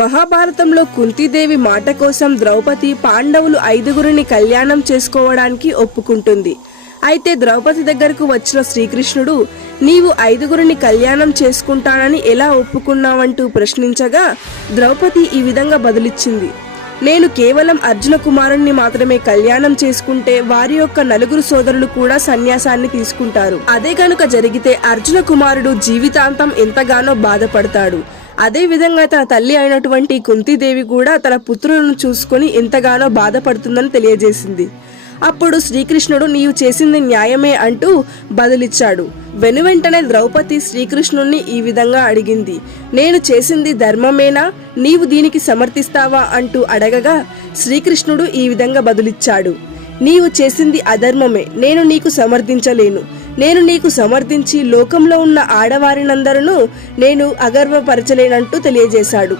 మహాభారతంలో కుంతీదేవి మాట కోసం ద్రౌపది పాండవులు 5గురిని కళ్యాణం చేసుకోవడానికి ఒప్పుకుంటుంది. అయితే ద్రౌపది దగ్గరకు వచ్చిన శ్రీకృష్ణుడు నీవు 5గురిని కళ్యాణం చేసుకుంటానని ఎలా ఒప్పుకున్నావంటూ ప్రశ్నించగా ద్రౌపది ఈ విధంగా బదులిచ్చింది. నేను కేవలం అర్జున కుమారుణ్ణి మాత్రమే కళ్యాణం చేసుకుంటే వారి యొక్క 4 సోదరులు కూడా సన్యాసాన్ని తీసుకుంటారు. అదే కనుక జరిగితే అర్జున కుమారుడు జీవితాంతం ఎంతగానో బాధపడతాడు. అదే విధంగా తన తల్లి అయినటువంటి కుంతీదేవి కూడా తన పుత్రులను చూసుకొని ఎంతగానో బాధపడుతుందని తెలియజేసింది. అప్పుడు శ్రీకృష్ణుడు నీవు చేసింది న్యాయమే అంటూ బదులిచ్చాడు. వెనువెంటనే ద్రౌపది శ్రీకృష్ణుణ్ణి ఈ విధంగా అడిగింది, నేను చేసింది ధర్మమేనా, నీవు దీనికి సమర్థిస్తావా అంటూ అడగగా శ్రీకృష్ణుడు ఈ విధంగా బదులిచ్చాడు, నీవు చేసింది అధర్మమే, నేను నీకు సమర్థించలేను. నేను నీకు సమర్థించి లోకంలో ఉన్న ఆడవారినందరూ నేను అగర్వపరచలేనంటూ తెలియజేశాడు.